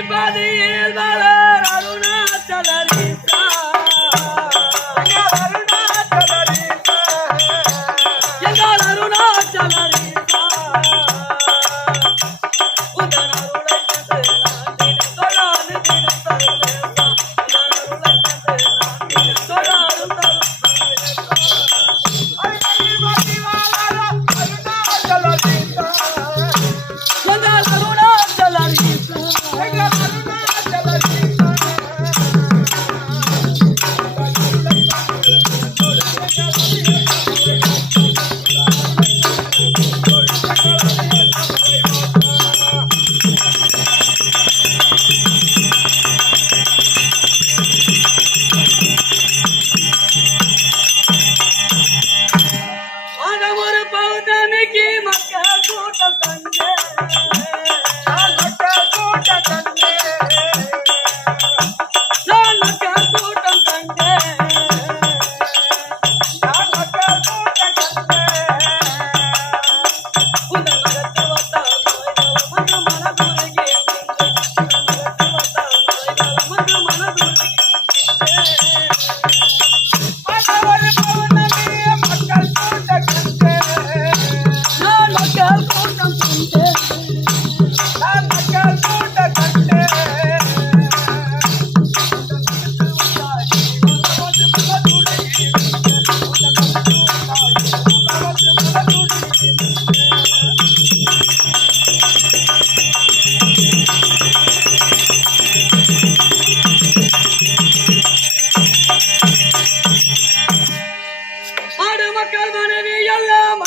பதியில் வளர் அருணாச்சலரே. மக்கள் மனைவி எல்லாம்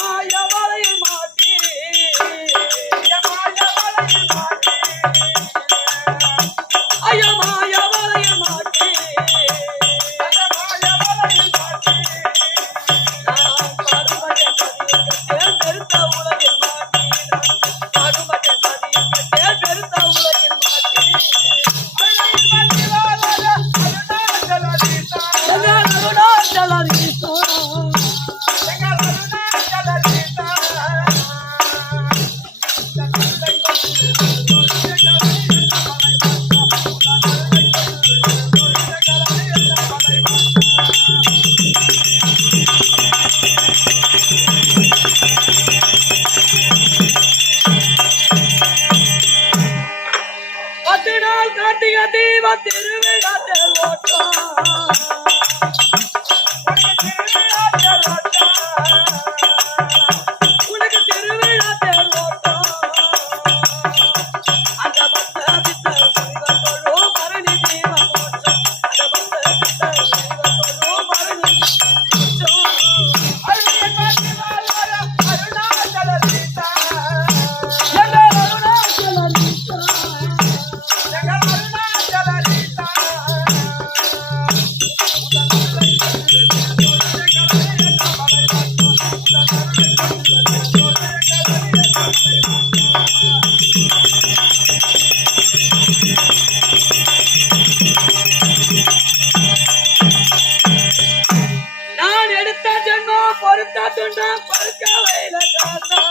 பொருத்தா தொண்டா பருக்க வயல காத்தா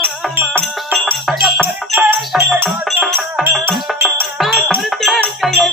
பொருத்தா கையை